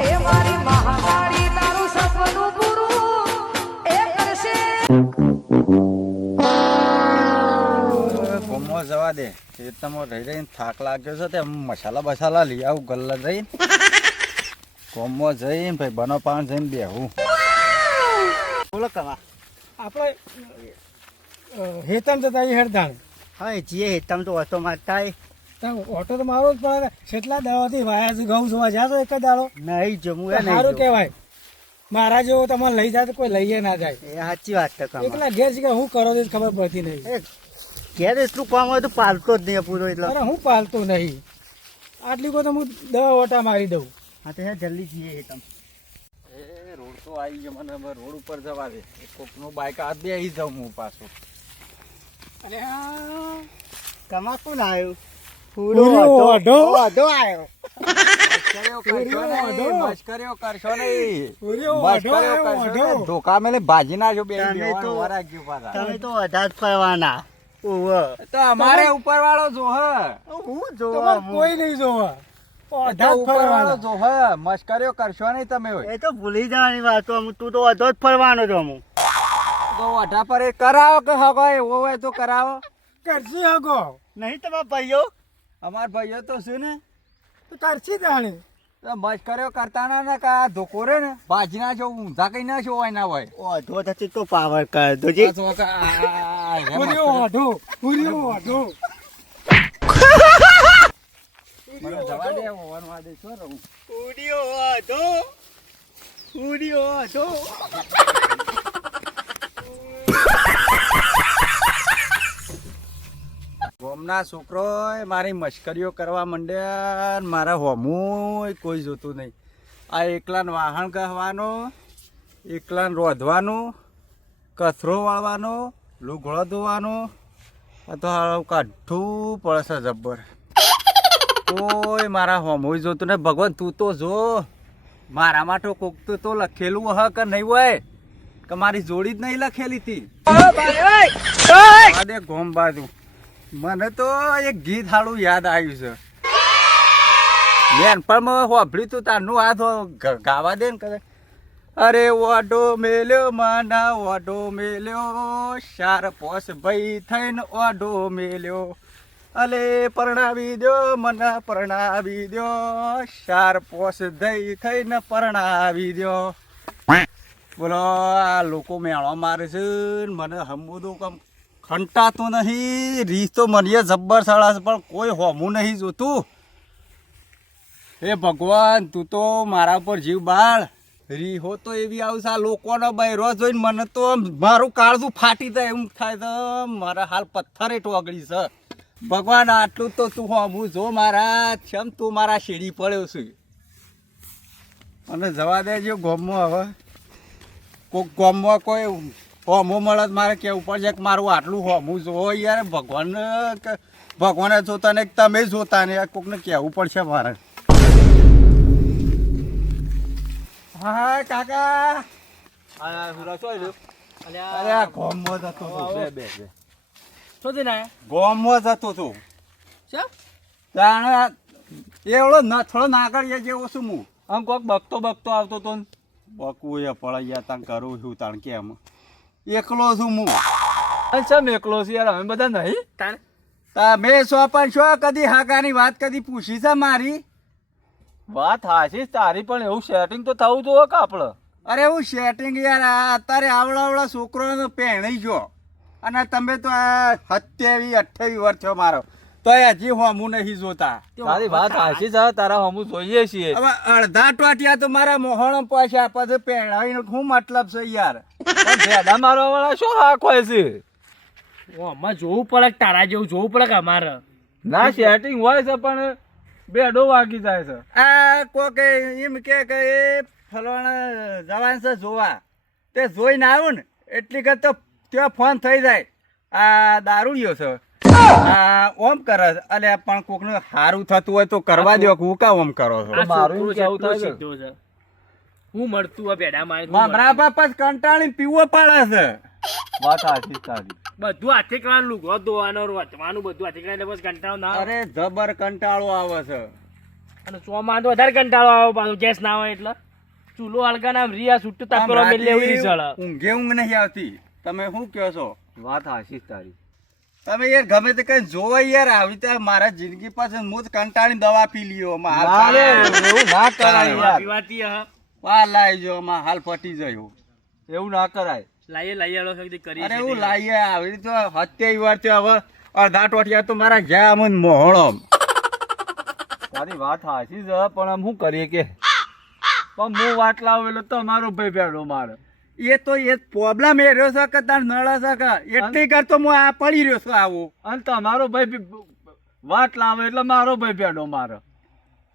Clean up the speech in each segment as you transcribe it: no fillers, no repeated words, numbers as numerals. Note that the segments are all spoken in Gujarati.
એ મારી મહાકાળી તારું સપનું પૂરું એ કરશે. ગોમો જવા દે ખેતરમાં રહી રહીને થાક લાગ્યો છે તે મસાલા બસાલા લઈ આવું ગલ્લા જઈને ગોમો જઈને ભાઈ બનો પાન જઈને બેહું. બોલો કવા આપણે હેતમ જતા એ હેડદાણ હવે જીએ હેતમ તો ઓટો મારતા ઓટો તો મારો જ પડે કેટલા દાડાથી વાયા છે ઘઉં જોવા જ્યાં તો એક જ દાડો નહીં જમવું એ સારું નહીં કહેવાય મારા જેવો તમારે લઈ જાય તો કોઈ લઈએ ના જાય એ સાચી વાત છે કમા એકલા ઘેર છે હું કરો છો ખબર પડતી નહીં ઘેર એટલું કામ હોય તો પાલતો જ નહીં પૂરો એટલે અરે હું પાલતો નહીં આટલી કો તો હું 10 ઓટા મારી દઉં. હા તો યાર જલ્દી જીએ હેતમ એ રોડ તો આવી ગયો મને હવે રોડ ઉપર જવા દે કોકનું બાઈક હાથ બે આવી જાઉં હું પાછું. અરે કમા કોણ આવ્યું પૂરો ઓઢો. આવ્યો મસ્કરીઓ કરશો નહીં પૂરો મસ્કરીઓ ઓઢો, કરશો ઓઢો. નહીં. ધોકા મેલે ભાજી નાખજો બે તમે તો- વરાગ્યું પાછા. તમે તો વધારે જ ફરવાના ઓહો તો અમારે ઉપર વાળો જો હ હું તમારે જોવા કોઈ નહીં જોવા તો ઉપર વાળો જો હ મસ્કરીઓ કરશો નહીં તમે હોય. એ તો ભૂલી જવાની વાત તું તો વધો જ ફરવાનો છો હું તો અઢા પર એ કરાવો કે હગો એવો હોય તો કરાવો. કરશી હગો નહીં તમારા ભાઈઓ અમાર ભાઈઓ તો શું ને તો કરશી જાણે તો મસ્કરીઓ કરતા ના ને કા ધોકો રે ને ભાજી ના છો ઊંધા કઈ ના છો હોય ના હોય. ઓઢો થતી તો પાવર કર દોજી આ જો કે આ રે પૂરો ઓઢો પૂરો ઓઢો મને જવા દે હોવાનું આ દે છો રહું. ઉડિયો ઓઢો ઉડિયો ઓઢો ગોમના છોકરો મારી મશ્કરીઓ કરવા માંડ્યા ને મારા હોમું કોઈ જોતું નહીં. આ એકલાને વાહણ કહેવાનો, એકલાને રોધવાનું, કચરો વાળવાનો, લુગડો ધોવાનો, આ તો હારું કાઢવું પડે છે જબ્બર. કોઈ મારા હોમું જોતું નહીં. ભગવાન તું તો જો મારા માટે કોક તો લખેલું હ કે નહીં હોય કે મારી જોડી જ નહીં લખેલી હતી. આ દે ગોમ બાજુ મને તો એક ગીત હાડું યાદ આવ્યું છે. બેન પણ મેં હોભળ્યું તું તારનું હાથ ગાવા દે ને કરે. અરે ઓઢો મેલ્યો માના ઓઢો મેલ્યો શાર પોસ ભાઈ થઈને ઓઢો મેલ્યો અલે પરણાવી દો મને પરણાવી દો શાર પોસ દઈ થઈને પરણાવી દો. બોલો આ લોકો મેળો મારે છે ને મને હમુદું કમ ખંટાતું નહીં. રીસ તો મને જબ્બર સળાશ પણ કોઈ હોમું નહીં જોતું. હે ભગવાન તું તો મારા પર જીવ બાળ. રીહો તો એવી આવશે આ લોકોનો બૈરો જોઈને મને તો મારું કાળજું ફાટી જાય એમ થાય તો મારા હાલ પથ્થરે ટોગળી છે. ભગવાન આટલું તો તું હોમું જો મારા છેમ તું મારા શેડી પડ્યો છું. મને જવા દેજો ગોમમાં હવે કોઈક ગોમમાં કોઈ હોમું મળે મારે કેવું પડશે કે મારું આટલું હોમું જોવો યાર. ભગવાને જોતા ને તમે જોતા ને કોકને કહેવું પડશે મારે. હા કાકા અરે આ ગોમમાં જતો છું. ગોમમાં જતો છું જાણે એવડો નથળો નાગરિયા જેવો છું હું. આમ કોક બકતો આવતો તો ને બકવું એ પડાઈ તાણ કરું છું તાણ કેમ એકલો છું હું. ચમ એકલો છે યાર અમે બધા નહીં તમે સો પણ છો કદી હાકાની વાત કદી પૂછી છે મારી? વાત હાશી તારી પણ એવું સેટિંગ તો થવું જોઈએ કે આપણે. અરે એવું સેટિંગ યાર આ અત્યારે આવડા છોકરોને પહેણી છો અને તમે તો આ 27-28 વર્ષ થયો મારો તો હજી હોમું નહીં જોતા. તારી વાત હાશી છે તારા હમું જોઈએ છીએ. હવે અડધા ટોટિયા તો મારા મોહણ પૈસા પછી પહેણાવીને શું મતલબ છે યાર? ભેડા મારવા વાળા શું હાક હોય છે? આમાં જોવું પડે કે તારા જેવું જોવું પડે કે અમારે ના સેટિંગ હોય છે પણ બેડો વાગી જાય છે. આ કોક એમ કે એ ફલાણા જવાન છે જોવા તે જોઈને આવ્યું ને એટલી કે તો ત્યાં ફોન થઈ જાય આ દારૂડિયો છે આ ઓમ કરે છે. અલ્યા પણ કોકનું સારું થતું હોય તો કરવા દો હું કા ઓમ કરો છો? આ મારું છોકરો કેવું જેટલો થાય છે. સીધો છે. હું મળતું આ ભેડા મારે મારા બાપા જ કંટાળીને પીવો પડે છે. વાત હાશી તારી. બધું હાથે કરવાનું લુગડો ધોવાનો રોટવાનું બધું હાથે કરીને બસ કંટાળો ના આવે. અરે જબર કંટાળો આવે છે. અને ચોમાં તો વધારે કંટાળો આવે પાછો ગેસ ના હોય એટલે ચૂલો હળગા આમ રિયા છૂટું આમ તાપેલો મેલે એવું નહીં રાતે સળે. ઊંઘ નહીં આવતી. તમે શું કહો છો? વાત હાચી છે તારી. તમે યાર ગમે તે કઈ જોવા યાર આવી તો મારા જિંદગી પાસે હું જ કંટાળી દવા પી લ્યો ના રે, એવું ના કરાય યાર. પીવાતી હ. વા લાવી માં હાલ પટી ગયો. એવું ના કરાય. લાઈએ આલો શક્તિ કરી અરે હું લાવીએ આવી રીતે 27 વર્ષથી હવે અડધા ટોટિયા તો મારા ગયા અમન મોહળો. તારી વાત હાચી છે પણ આમ શું કરીએ કે પણ હું વાત લાવું એટલે તમારો ભાઈ ભેડો મારે. એ તો એ પ્રોબ્લેમ એ રહ્યો છે કે તાર નળ છે કે એટલી કર તો હું આ પડી રહ્યો છું આવું. અને તમારો ભાઈ વાત લાવે એટલે મારો ભાઈ ભેડો મારે.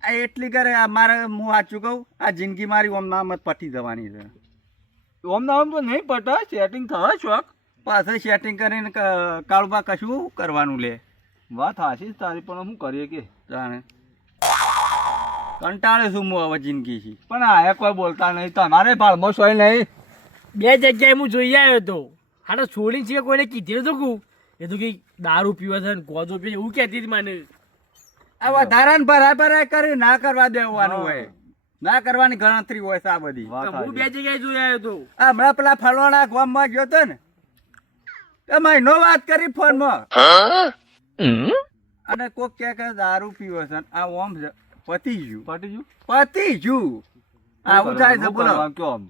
આ એટલી કરે આ મારે હું સાચું કહું આ જિંદગી મારી ઓમ નામ જ પટી જવાની છે. ઓમ નામ તો નહીં પટા, સેટિંગ થવા શોખ. પાછળ સેટિંગ કરીને કાળુબા કશું કરવાનું લે. વાત હાચી છે તારી પણ શું કરીએ કે જાણે કંટાળે છું હું હવે જિંદગી છે. પણ આ કોઈ બોલતા નહીં. તમારે ભાળમાં સોય નહીં. બે જગ્યાએ હું જોઈ આવ્યો હતો. હાડો છોડીને છે કોઈને કીધેલું તો કહું એ તો કઈ દારૂ પીવા છે ને ગોજો પીવે એવું કહેતી હતી મને. આ વધારાને ભરાય કરી ના કરવા દેવાનું હોય. ના કરવાની ગણતરી હોય છે આ બધી. વાત હું બે હાચી. જગ્યાએ જોઈ આવ્યો હતો. આ હમણાં પેલા ફલવાના ગામમાં ગયો તો ને એ મહિનો વાત કરી ફોનમાં અને કોક કે દારૂ પીવો છે ને આ ઓમ છે. પતી ગયું પટી ગયું. પતી ગયું આવું થાય છે શું બોલો. કરવાનું કયો આમ?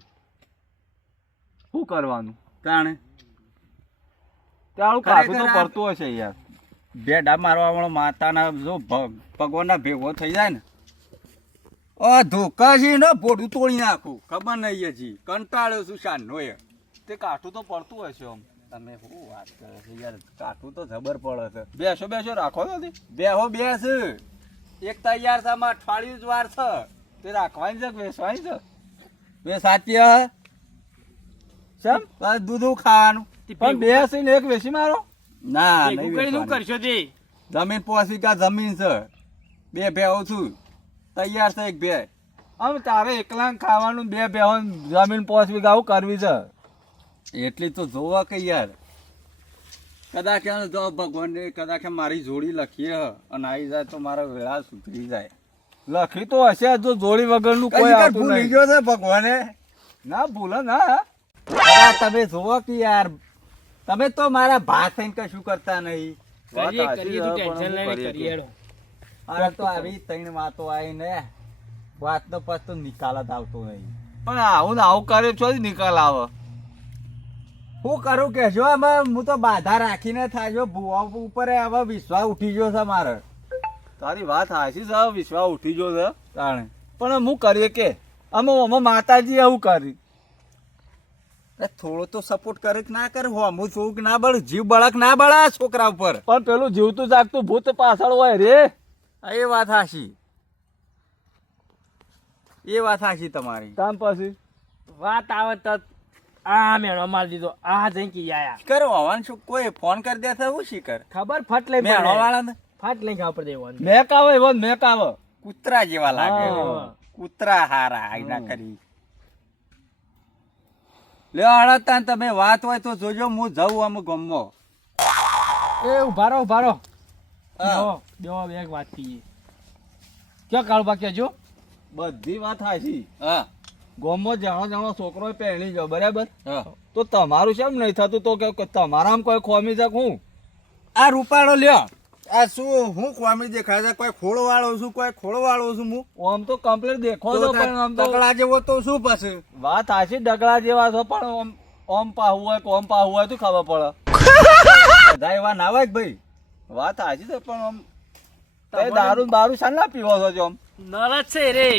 શું કરવાનું? તાણે તારું કાઠું તો ખરેખર આ- પડતું હશે યાર. બેડા મારવા વાળો માતાના જો ભગવાનના ભેગો થઈ જાય ને ઓ ધોકા છે ને ભોડું તોડી નાખું. ખબર નહીં હજી કંટાળ્યો છું શાનનો એ. તે કાઠું તો પડતું હશે આમ. તમે શું વાત કરો છો યાર કાઠું તો જબર પડે છે. બેસો બેસો રાખો નથી. બેહો બેસ એક તૈયાર છે આમાં અઠવાડિયું જ વાર છે. તે રાખવાની છે કે વેચવાની છે? બે સાચી કેમ? બસ દૂધું ખાવાનું. પણ બે હશે એક વેચી મારો. ના ભેગું નહીં કરીને શું વેચવાનું. કરશો તે? જમીન પોસી કા જમીન છે. બે ભેહો છું તૈયાર છે એક બે. આમ તારે એકલા ખાવાનું બે બેહન જમીન 5 વીઘા આવું કરવી છે. એટલી તો જોવા કે યાર કદાચ જો ભગવાન કદાચ મારી જોડી લખીએ અને આવી જાય તો મારા વેળા સુધરી જાય. લખી તો હશે જો જોડી વગરનું કોઈ કઈ વાર આવતું ભૂલી નહીં. ગયો છે ભગવાને. ના ભૂલે ના. કદાચ તમે જોવો કે યાર તમે તો મારા ભાત થઈને કશું કરતા નહીં. કરીએ વાત કરીએ તું હાચી છે, ટેન્શન પણ લઈને શું કરીએ કરીએ હેડો. અરે તો આવી ત્રણ વાતો આવીને વાતનો પછી તો નિકાલ જ આવતો નહીં. પણ આવું ને આવું કરે છો જ નિકાલ આવે. શું કરું કે જો આમાં હું તો બાધા રાખીને થાય જો ભૂવા ઉપર હવે વિશ્વાસ ઉઠી ગયો છે મારે. તારી વાત હાચી છે, વિશ્વાસ ઉઠી ગયો છે. તાણે પણ હું કરીએ કે અમે માતાજી એવું કરી. થોડો તો સપોર્ટ કરે કે ના કરે હું છું કે ના બળ જીવ બળક ના બળા છોકરા ઉપર. પણ પેલું જીવતું જાગતું ભૂત પાછળ હોય રે. એ વાત હાશી એ વાત હાશી તમારી. કામ પછી વાત આવે તો આ મેળો મારી દીધો આ જઈ કે આયા કરો હવાન શું કોઈ ફોન કરી દે છે હું શીકર ખબર ફટ લઈ મેળો વાળાને ફટ લઈ ખાવા પડે દેવાનું. મેક આવે એવો મેક આવે. કૂતરા જેવા લાગે. હા. કૂતરા હારા આઈના કરી લ્યો હળતા તમે વાત હોય તો જોજો હું જઉં આમ ગમો. એ ઉભા રહો ઉભા રહો. હા. દેવો એક વાત કહીએ ક્યાં કાળબા કેજો. બધી વાત હાચી. હા ગોમમાં જાણો છોકરો પહેણી જાવ બરાબર. હા તો તમારું શેમ નહીં થતું તો કે તમારામાં કોઈ ખોમી છે હું? આ રૂપાળો લ્યો આ શું હું કોમી દેખાય છે કોઈ ખોળો વાળો છું કોઈ ખોળો વાળો છું હું આમ તો કમ્પ્લીટ દેખો છો પણ આમ તો તકડા જેવો તો શું પછી વાત હાચી ડગલા જેવા છો પણ ઓમ પાહુ હોય કે ઓમ પાહુ હોય તો ખબર પડે. બધા એવા ના હોય કે ભાઈ. વાત હાચી છે પણ આમ તમે દારૂ શા ના પીવો છો છો આમ? નળ જ છે રે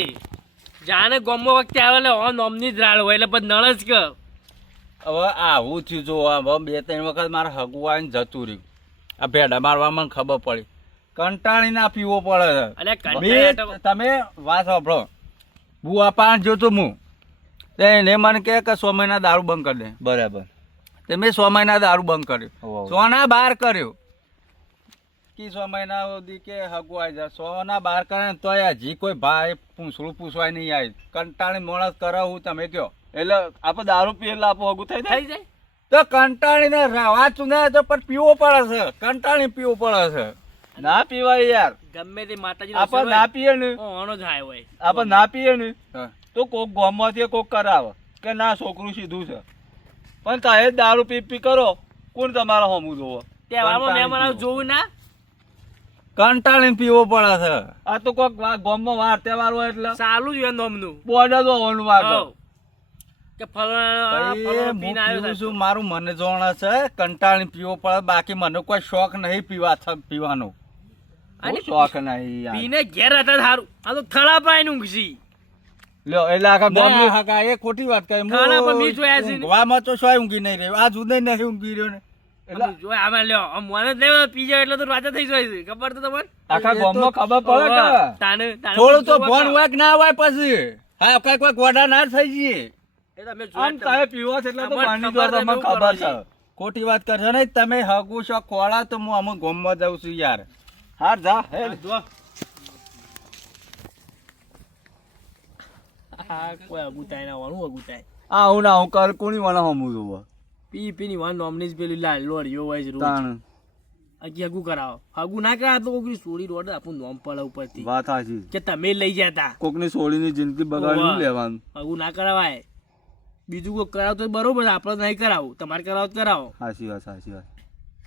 જાને ગમો વખતે આવે એટલે ઓન ઓમની જ રાડ હોય એટલે પછી નળ જ કે. હવે આવું થયું જો હવે 2-3 વખત મારે હગું આવીને જતું રહ્યું. આ ભેડા મારવામાં ખબર પડી કંટાળી ના પીવો પડે છે. અલ્યા બે કંટાળા તો- તમે વાત સાંભળો બુઆ પાન જોતો હું તે એને મને કહે કે 100 મહિના દારૂ બંધ કરી દે. બરાબર. તે મેં 100 મહિના દારૂ બંધ કર્યો. હોવ. 100 ના 12 કર્યો કે 100 મહિના સુધી કે હગું આવી જાય 100 ના 12 કરે ને તોય હજી કોઈ ભાઈ પૂછવાય નહીં આવી. કંટાળી માણસ કરાવું તમે કયો એટલે આપણે દારૂ પીએ એટલે આપણું હગું થઈ જાય. થઈ જાય. તો કંટાળીને વાત ને તો પણ પીવો પડે છે કંટાળી પીવો પડે છે. ના પીવાય યાર. ગમે તે માતાજી આપણે ના પીએ ને, ઓનો થાય હોય આપણે ના પીએ ને હા. તો કોક ગામમાંથી કોક કરાવે કે ના છોકરું સીધું છે. પણ તમે દારૂ પી કરો, કોણ તમારા હોમું જોવો? તહેવારમાં મહેમાન આવે જોવું ના. કંટાળીને પીવો પડે છે. આ તો કોક ગામમાં વાર તહેવાર હોય એટલે સારું જ હોય નોમનું. બોર્ડ જ હોવાનું વાર તો. હઉ. કે ફલાણા ભાઈ, ફલાણો હું પીને આવ્યો પીવું છે. છું, મારું મને જોણા છે, કંટાળીને પીવો પડે. બાકી મને કોઈ શોખ નહીં પીવાનો. અને બહુ શોખ નહીં યાર. પીને ઘેર હતા સારું. આ તો થડા પાઈને ઊંઘશી. લ્યો એટલે આખા ના, ગામની હગા, એ ખોટી વાત કરી. ખાના પર મી જોયા છે ને. ઊંઘવામાં તો સોય ઊંઘી નહીં રહ્યો. આ જુદે નહીં ઊંઘી રહ્યો ને. એટલે જો આમાં લ્યો આમ મને જ નહીં પી જાય એટલે તો રાજા થઈ જાય છે. ખબર તો તમને? આખા ગામમાં ખબર પડે કે તાને થોડું તો ભણ હોય કે ના હોય પછી. હા, કઈ કોઈ ગોડા ના થઈ જઈએ. એ તમે આમ જોયા તમે પીવો છો એટલે તો ખબર- પાણી ખબર તો તમને તમે ખબર કરો છે. ખોટી વાત કરશો નહીં તમે. હગું છો કોળા તો હું અમુક ગોમમાં જાઉં છું યાર. હાર જા હે આ જો. આ કોઈ અગુતાય ના હોવાનું અગુતાય. આ હું ના હું કર કોની વાળા હોમું જોવો? પી પીની વાર નોમની જ પેલી લોરીઓ હોય છે રોજ. તાણ હગી હગું કરાવો. હગું ના કરાવો તો કોઈ સોડી રોડ આપણું નોમ પડે ઉપરથી વાત સાચી. કે તમે લઈ જતા. કોકની સોળીની જિંદગી બગાડી ઓવા. લેવાનું. હગું ના કરાવાય. બીજું કોઈ કરાવ તો બરોબર છે, આપણે નહીં કરાવું. તમારે કરાવો તો કરાવો. સાચી વાત સાચી વાત.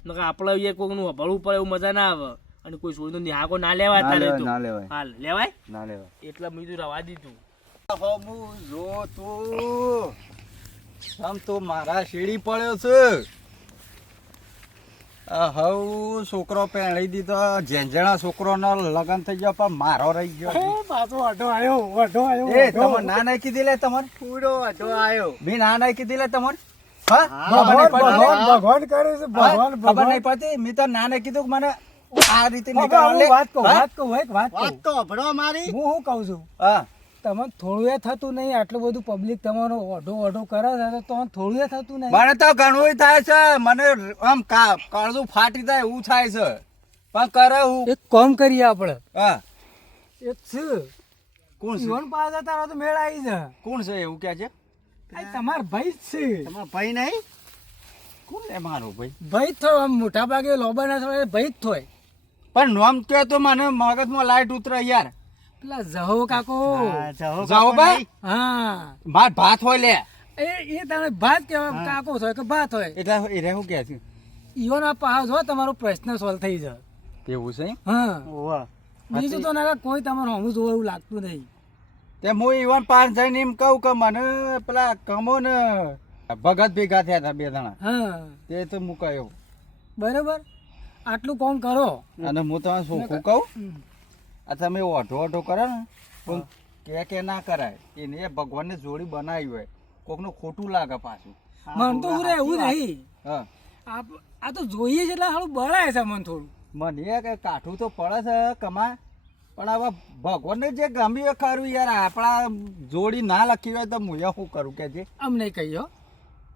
નકર આપણે એ કોકનું ભળવું પડે એવું મજા ના આવે. અને કોઈ સોડીનો નિહાકો ના લેવાય ના તારે લેવાય, તો. ના લેવાય. હાલ લેવાય ના લેવાય. એટલે બીજું રવા દીધું. હમું જો તું આમ તો મારા શેડી પડ્યો છે. હવ છોકરો પહેણી દીધો, ઝેંઝણા છોકરોનો લગન થઈ ગયો, પણ મારો રહી ગયો. પાછો વાઢો આવ્યો એ તમે ના નહીં કીધી લે તમારે? પૂરો વાઢો આવ્યો. મેં ના નહીં કીધી લે તમારે? હા? હા, ખબર નહીં પડતી? ભગવાન કરે છે હા? ખબર નહીં પડતી? મેં તો ના નહીં કીધું કે મને આ રીતે નીકળવા લે. વાત કહું હા? વાત કહું એક વાત વાત કહું તો અભરો મારી. હું શું કહું છું હા. તમને થોડું એ થતું નહીં આટલું બધું પબ્લિક તમારો ઓઢો કરે છે તો તમને થોડું એ થતું નહીં મને તો ઘણું થાય છે. મને આમ કાળજું ફાટી જાય એવું થાય છે, પણ કરે હું. એક કામ કરીએ આપણે હા. એક છે કોણ છે? જીવન પાસે તારા તો મેળ આવી છે કોણ છે એવું કે છે? આ તમાર ભાઈ જ છે તમારો ભાઈ નહીં? કોણ લે મારો ભાઈ? ભાઈ જ થયો આમ મોટા ભાગે લોબા ના થયો ભાઈ જ થોય પણ નોમ કે તો મને મગજમાં લાઈટ ઉતરે યાર. પેલા જહો કાકો હા, જાઓ જાઓ બાપા બા. નહીં. હા ભાત ભાત હોય લે. એ તારે ભાત કેવાય કાકો થાય કે ભાત હોય એટલે એ શું કે છે? ઈવન પાસ હોય તમારો પ્રશ્ન સોલ્વ થઈ જાય એવું છે એમ? હા ઓવા. બીજું તો ના કોઈ તમારે હમું જોવા એવું લાગતું નહીં તે હું ઈવન પાંચ જઈને એમ કહું કે મને પેલા કમો ને ભગત ભેગા થયા હતા 2 જણા. હા તે તો મુકાયો. બરાબર આટલું કામ કરો અને હું તમને શું કહું, હમ. આ તમે ઓઢો ઓઢો કરો ને પણ કે ના કરાય. એને ભગવાનને જોડી બનાવી હોય, કોકનું ખોટું લાગે પાછું. મન તો ઉરે એવું નહીં હા. આ તો જોઈએ છે એટલે સારું બળાય છે મન થોડું મને કે કાઠું તો પડે છે કમા, પણ હવે ભગવાનને જે ગમ્યું એ ખરું યાર. આપણા જોડી ના લખી હોય તો હું શું કરું કે છે? આમ નહીં કહ્યો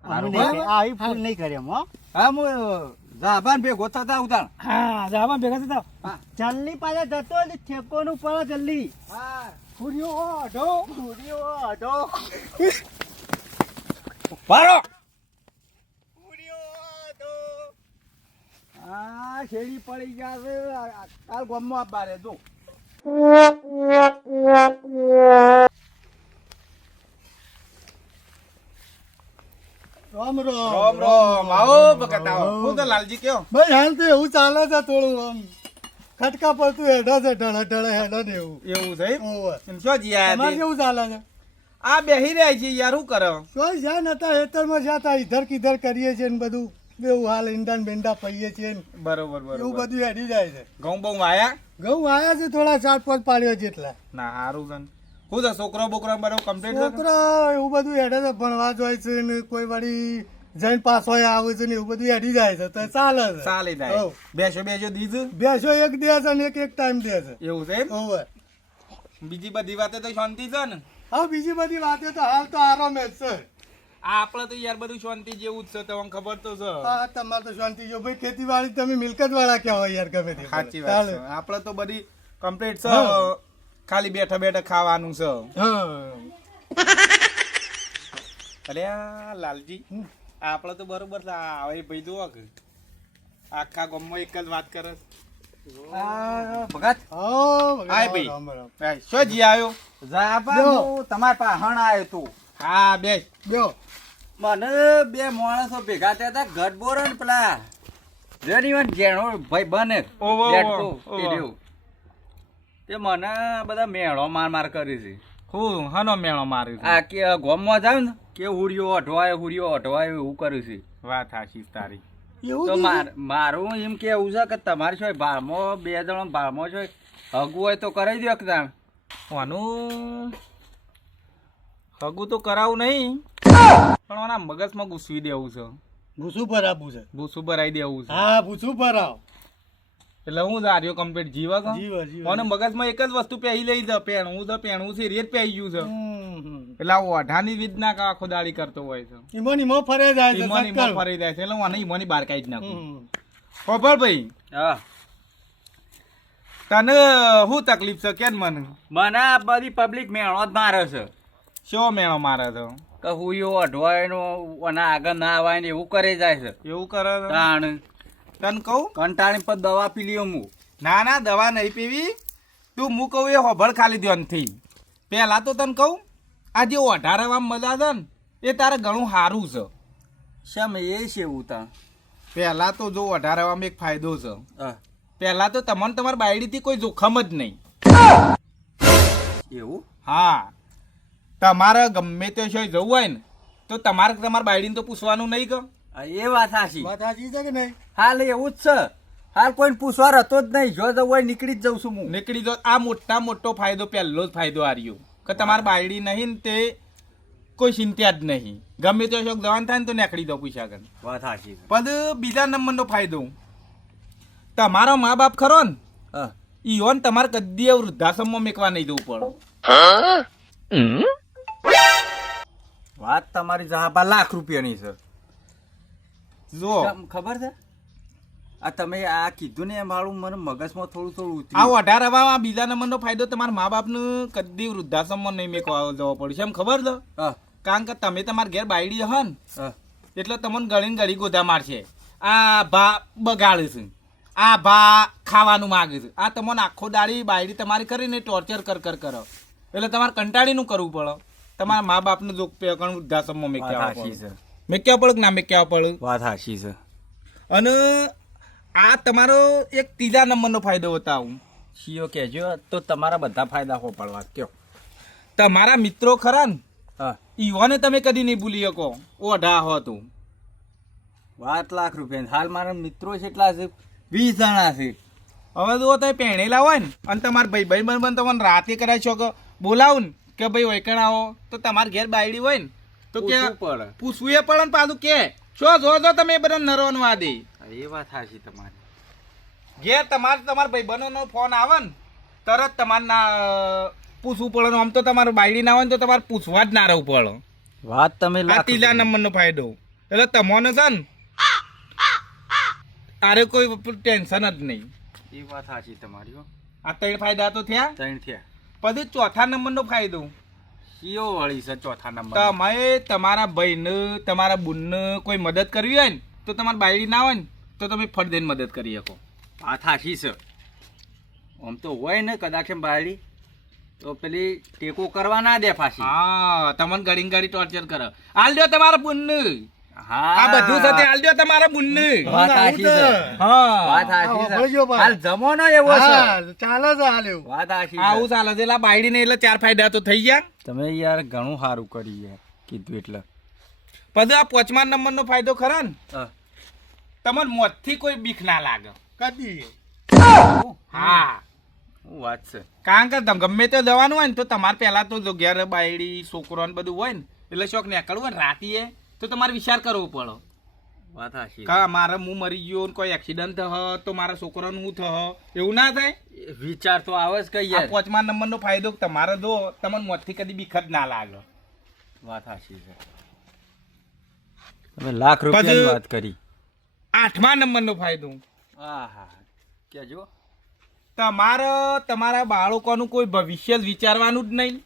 આનું નહીં કરે. આવી ભૂલ નહીં કરે એમ, હો. હા, હું જાબાન ભેગો થતા ઉતાર. હા જાવા ભેગા થતા જલ્દી પાછા જતો એટલે ઠેકોનું પડે જલ્દી. હા. ફૂર્યો અઢો પૂરીઓ અઢો. પારો. હા, શેરી પડી ગયા છે. કાલ ગામમાં આપવા રે જો. રામ રામ. રોમ રોમ આવો ભગત આવો. હું તો લાલજી કયો ભાઈ હાલ તો એવું ચાલે છે થોડું આમ ખટકા પડતું હેડો છે ઢળે ઢળે હેડો ને એવું એવું છે એમ? ઓવે. એમ શું જી આયા તમારે તે? કેવું ચાલે છે આ બેહી રહ્યા છે યાર, શું કરો? કોઈ જ્યાં નતા હેતરમાં જતા ઇધર કિધર કરીએ છીએ ને બધું એવું હાલ ઈંડા ને બેંડા પહીએ છીએ ને બરોબર એવું બરોબર. બધું હેડી જાય છે ઘઉં બહુ આયા? ઘઉં આયા છે થોડા 4-5 પાડ્યો જેટલા ના હારું છે ને. શું છે છોકરો બોકરો બરોબર કમ્પ્લીટ છે? છોકરા એવું બધું હેડે છે ભણવા જાય છે ને કોઈ વાળી જઈને પાછો આવે છે ને એવું બધું હેડી જાય છે તો ચાલે છે ચાલી જાય. હોવ. બેસો દીધું બેસો એક દે છે ને એક ટાઈમ દે છે એવું છે એમ? હોવે. બીજી બધી વાતે તો શાંતિ છે ને? હા બીજી બધી વાતો તો હાલ તો આરામ જ છે આ આપણે તો યાર બધું શાંતિ જેવું જ છે, તમને ખબર તો છે. હા તમારે તો શાંતિ જો ભાઈ ખેતીવાડી તમે મિલકત વાળા ક્યાં હોય યાર ગમે તે સાચી વાત ચાલે. છે. આપણે તો બધી કમ્પ્લીટ છે. હા. ખાલી બેઠા બેઠા ખાવાનું છે. હા અરે આ લાલજી, આપણે તો બરોબર છે. આ હવે ભાઈ જુઓ કે આખા ગામમાં એક જ વાત કરે છે. ભગત હો આય ભાઈ. રામ રામ. ભાઈ, શું જી આવ્યો? જાપા લ્યો. હું તમારા પાહણ આવ્યો તું હા બેસ. બ્યો મને બે માણસો ભેગા થયા હતા ગઢબોર ને પેલા જરીવન જેણો ભાઈ બને ઓવો, બેઠકો ઓવો. એ રહ્યું. તે મને બધા મેળો માર કરી છે હું હનો મેળો માર્યો છે? આ કે ગોમમાં જાવ ને કે હુડિયો અઢવાય એવું કર્યું છે વાત હાચી તારી. એવું તો થયું? મારું એમ કેવું છે કે તમારી શું ભાળમાં બે જણો ભાળમાં છો હગું હોય તો કરાવી દો કે તમે આનું હગું તો કરાવું નહીં પણ આના મગજમાં ઘૂસવી દેવું છે, ભૂસું ભરાવું છે. ભૂસું ભરાઈ દેવું છે. હા ભૂસું ભરાવ. એટલે હું જાર્યો કમ્પ્લીટ જીવા કા જીવ અને મગજમાં એક જ વસ્તુ પહેરી લઈ છે, પહેણવું છે રેત પહેરી ગયું છે. હમ. એટલે આ ઓઢાની વિધના કા આખો દાડી કરતો હોય છે. ઈમો ફરે જાય છે ઈમોની ઈમો સક્કર. ફરી જાય છે એટલે હું આને ઈમોની બહાર કાઢી જ નાખું. હમ. ખબર ભાઈ હા તને શું તકલીફ છે કેમ મને મને આ બધી પબ્લિક મેળો જ મારે છે શો મેળો મારે છે? કે હુડિયો અઢવાય નો અને આગળ ના આવાય ને એવું કરે જાય છે એવું કરે છે? તાણ તને કહું કંટાળી પર દવા પી લ્યો હું ના ના દવા નહીં પીવી તું હું કહું એ હોભળ ખાલી ધ્યાનથી. પહેલા તો તને કહું આ જે ઓઢારવામાં મજા છે ને એ તારે ઘણું સારું છે. શમ એ છે એવું તા પહેલા તો જો ઓઢારવામાં એક ફાયદો છે. હા. પહેલા તો તમને તમારી બાયડીથી કોઈ જોખમ જ નહીં. એવું હા તમારે ગમે તે છે જવું હોય ને તો તમારે તમારી બાયડીને તો પૂછવાનું નહીં કે હા, એ વાત સાચી વાત સાચી છે કે નહીં? હાલ એવું જ છે હાલ કોઈને પૂછવા રહેતો જ નહીં જો જવું હોય નીકળી જ જઉં છું હું નીકળી જો આ મોટો ફાયદો પહેલો જ ફાયદો આ રહ્યો કે તમારી બાયડી નહીં ને તે કોઈ ચિંતા જ નહીં. ગમે તે શોખ જવાન થાય ને તો નીકળી દો પૈસા કર. વાત સાચી છે પણ બીજા નંબરનો ફાયદો તમારો મા બાપ ખરો ને હા ઈવન તમારે કદી વૃદ્ધાશ્રમમાં મેકવા નહીં જવું પડે. વાત તમારી જહાબા લાખ રૂપિયાની છે જો ખબર છે આ તમે આ કીધું ને મારું મને મગજમાં થોડું થોડું આ ઉતર્યું. 18 બીજા નંબરનો ફાયદો તમારા મા બાપને કદી વૃદ્ધાશ્રમમાં નહીં મેકવા જવો પડશે. એમ ખબર છે? હા કારણ કે તમે તમારા ઘેર બાયડી હો ને હા એટલે તમને ગળી ને ગળી ગોધા મારશે. આ ભા બગાડે છે, આ ભા ખાવાનું માગે છે, આ તમને આખો દાડી બાયડી તમારી કરીને ટોર્ચર કરો એટલે તમારે કંટાળીનું કરવું પડે. તમારા મા બાપને જો પેકણ વૃદ્ધાશ્રમમાં વાત મેક્યા સાચી પડે. છે મેક્યા પડે કે ના મેક્યા પડે. વાત સાચી છે અને આ તમારો એક ત્રીજા નંબરનો ફાયદો બતાવું. સીઓ કહેજો તો તમારા બધા ફાયદા હો પડવા કયો તમારા મિત્રો ખરા ને હા ઈવાને તમે કદી નહીં ભૂલી શકો. ઓઢા હો તું વાત લાખ રૂપિયા હાલ મારા મિત્રો કેટલા છે 20 જણા છે હવે જો તમે પહેણેલા હોય ને અને તમારા ભાઈ બંધ તમને રાતે કરાવી શકો બોલાવું ને કે ભાઈ વૈકણ આવો તો તમારા ઘેર બાયડી હોય ને તો કે પૂછવું પડે. પૂછવું એ પડે ને પાછું કે શું જો તમે એ બધા નરવાનું વાદે એ વાત સાચી તમારી ઘેર તમારા ભાઈ બહેનોનો ફોન આવે ને તરત તમારે ના પૂછવું પડે ને આમ તો તમારે બાયડી ના હોય ને તો તમારે પૂછવા જ ના રહેવું પડે. વાત તમે આ લાખ ત્રીજા નંબરનો ફાયદો. એટલે તમને છે ને તારે કોઈ ટેન્શન જ નહીં. એ વાત સાચી તમારી હો. આ 3 ફાયદા તો થયા. ત્રણ થયા પછી ચોથા નંબરનો ફાયદો સીઓ વળી છે ચોથા નંબર તમે તમારા ભાઈને તમારા બુનને કોઈ મદદ કરવી હોય ને તો તમારી બાયડી ના હોય ને તો તમે ફટ દઈને મદદ કરી શકો. વાત સાચી છે આમ તો હોય ને કદાચ એમ બાયડી તો પેલી ટેકો કરવા ના દે પાછી હા તમને ગળી ગળી ટોર્ચર કરે. હાલ દો તમારા બુનને. હા આ બધું સાથે હાલ દો તમારા બુનને. વાત સાચી છે હા વાત સાચી હા, ભળજો છે ભાઈ. હાલ જમાનો એવો છે હા ચાલે છે હાલ એવું. વાત સાચી આવું છે ચાલે છે. એટલે બાયડી ને એટલે 4 ફાયદા તો થઈ ગયા. તમે યાર ઘણું સારું કરી યાર કીધું એટલે પછી આ 5મા નંબરનો ફાયદો ખરા ને હા. તમને મોતથી કોઈ બીક ના લાગે. કદી હા શું વાત છે કારણ કે ગમે તે જવાનું હોય ને તો તમારે પહેલા તો જો ઘેર બાયડી છોકરો ને બધું હોય ને એટલે શોખ નીકળવું હોય ને રાતીએ તો તમારે વિચાર કરવો પડે વાત સાચી કે મારે હું મરી ગયો ને કોઈ એક્સિડન્ટ થયો તો મારા છોકરાનું શું થયો એવું ના થાય. વિચાર તો આવે જ કઈ આ યાર 5મા નંબરનો ફાયદો તમારે જો તમને મોતથી કદી બીક જ ના લાગે. વાત સાચી છે તમે લાખ રૂપિયાની પછી- વાત કરી 8મા નંબરનો ફાયદો આહા કેજો તમારે તમારા બાળકોનું કોઈ ભવિષ્ય જ વિચારવાનું જ નહીં.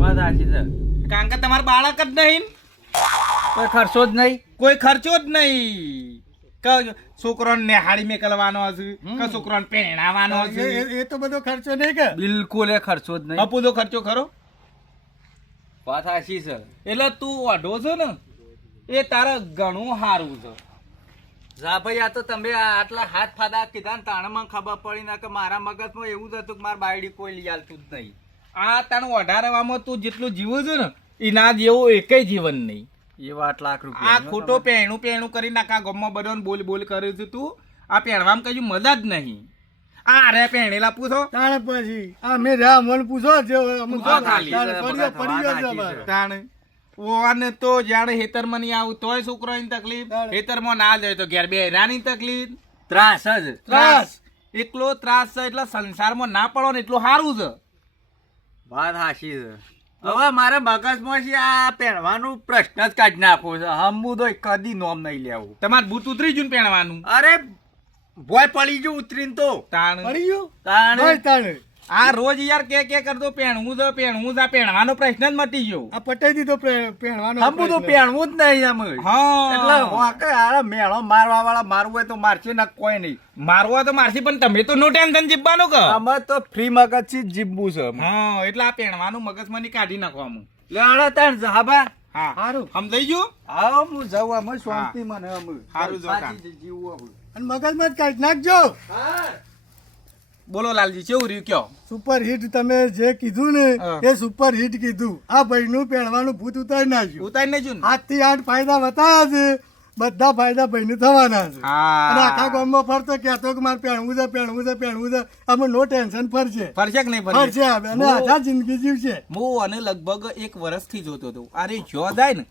વાત સાચી છે કારણ કે તમારે બાળક જ નહીં, કોઈ ખર્ચો જ નહીં કોઈ ખર્ચો જ નહીં. છોકરાને નેહાળી મેકલવાનો હશે કે છોકરાને પહેણાવાનો હશે એ તો બધો ખર્ચો નહીં કે બિલકુલ એ ખર્ચો જ નહીં. અપૂદો ખર્ચો ખરો વાત સાચી છે. એટલે તું વાઢો છો ને એ તારા ઘણું સારું છે. જા ભાઈ આ તો તમે આટલા હાથ ફાદા કીધા ને તાણમાં ખબર પડી ના કે મારા મગજમાં એવું જ હતું કે મારા બાયડી કોઈ લઈ આલતું જ નહીં. આ તારું વધારવામાં તું જેટલું જીવું છું ને એના જેવું એકેય જીવન નહીં. એ 8 લાખ આ રૂપિયા ખોટો પહેણું કરી નાખા ગમમાં બધાને બોલ કર્યું છે તું. આ પહેણવામાં કઈ મજા જ નહીં. આ રે પહેણેલા પૂછો તાણે પછી આ મેં રહ્યા મને પૂછો જે અમે પૂછો ખાલી. પડી ગયો છે અમારે. તાણે ઓને તો જાણે હેતરમાં નહીં આવું તોય છોકરાની તકલીફ, હેતરમાં ના જાય તો ઘેર બે હેરાની તકલીફ, ત્રાસ જ. ત્રાસ એકલો ત્રાસ છે. એટલે સંસારમાં ના પડો ને એટલું સારું છે. વાત સાચી છે. હવે મારા મગજમાં છે આ પહેરવાનું પ્રશ્ન જ કાઢી નાખો છે. હમું તો કદી નોમ નહીં લેવું. તમારે બૂટ ઉતરી જુ પહેણવાનું. અરે ભોય પડી ગયું ઉતરીને તો તાણ પડી ગયું તાણે ભાઈ તાણે આ રોજ યાર કે કરતો પહેણવું છે આ પહેણવાનો પ્રશ્ન જ મટી ગયો. આ પટાઈ દીધો પહેરવાનો હમું તો પહેરવું જ નહીં અમે. એટલે હા વાંકે આ મેળો મારવા વાળા મારવું હોય તો મારશે ના કોઈ નહીં. મારવા તો મારસી પણ તમે તો નો ટેન્શન જીવવાનું કે. અમે તો ફ્રી મગજ થી જીવવું છે અમે. હા એટલે આ પહેણવાનું મગજમાંથી કાઢી નાખવાનું. લેવાડા તાણ જાબા. હા સારું સમજાઈ ગયું. આવો હું જાઉં અમે શાંતિ મને અમે હારું જો કામ. જીવવું અમે. અને મગજમાં જ કાઢી નાખજો. બોલો લાલજી કેવું રહ્યું કયો. સુપર હિટ તમે જે કીધું ને હા. એ સુપર હિટ કીધું. આ ભાઈનું પહેરવાનું ભૂત ઉતારી નાખ્યું. ઉતારી નહીં જુ 8 થી 8 ફાયદા બતાવ્યા છે. બધા ફાયદા ભાઈને થવાના છે. અને આખા હા ગામમાં ફરતો કહેતો કે મારે પહેરવું છે અમે નો ટેન્શન ફરશે ફરશે કે નહીં ફરશે. ફરશે અને આખા જિંદગી જીવશે. હું અને લગભગ 1 વર્ષથી જોતો હતો. અરે જો જાય ને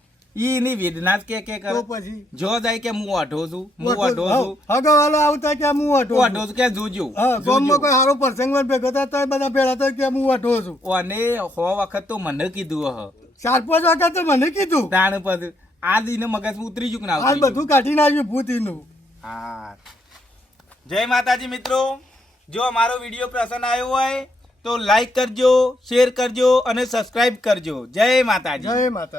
એની વેદના જ કે તો કરે. પછી જો જાય કે હું અઢો છું હું અઢો છું હગવાલો આવતા કે હું હું અટો અઢો છું કે જોજો હા ગામમાં કોઈ સારો પ્રસંગ ભેગો થાય તો બધા ભેળા થાય કે હું અટો છું. અને 100 વખત તો મને કીધું હ 4-5 વખત તો મને કીધું. તાણ પર આ દીને મગજ ઉતરી ચૂક ના આ બધું કાઢી નાખ્યું ભૂતીનું. હા જય માતાજી મિત્રો, જો અમારો વિડીયો પસંદ આવ્યો હોય તો લાઈક કરજો, શેર કરજો અને સબસ્ક્રાઇબ કરજો. જય માતાજી. જય માતા.